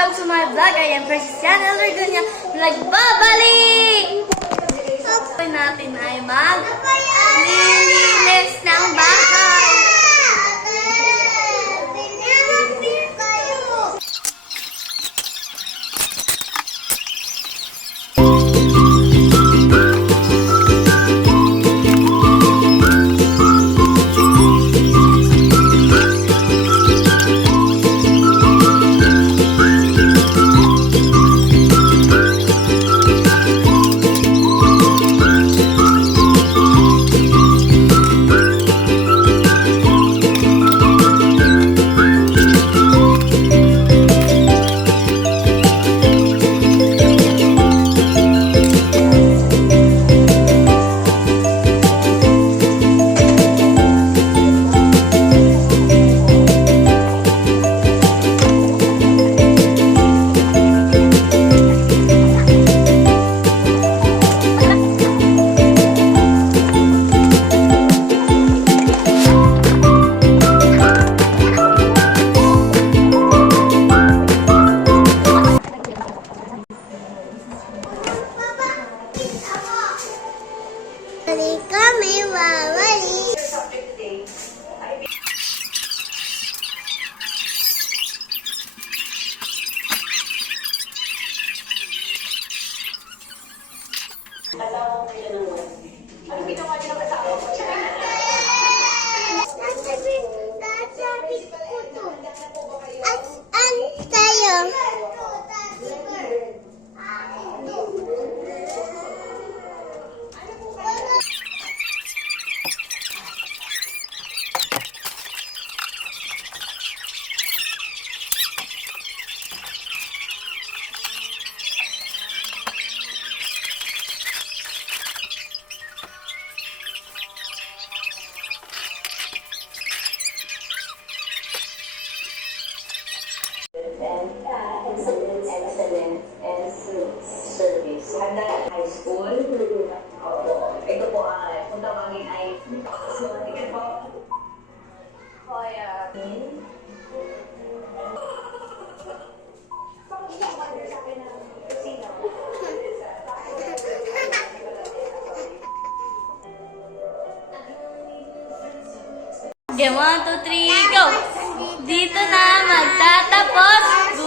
welcome to my vlog. I am Precious Elderdunya. Nagbabalik! So, natin ay maglilinis ng bahay. Kami wawali. Ano ginawa niyo ng asawa ko? Nasabit ko to. An tayo. Excellent and service. Handa high school. Ito po kung tawagin ay ticket po. Hoya. Okay, 1, 2, 3, go! Dito na magtatapos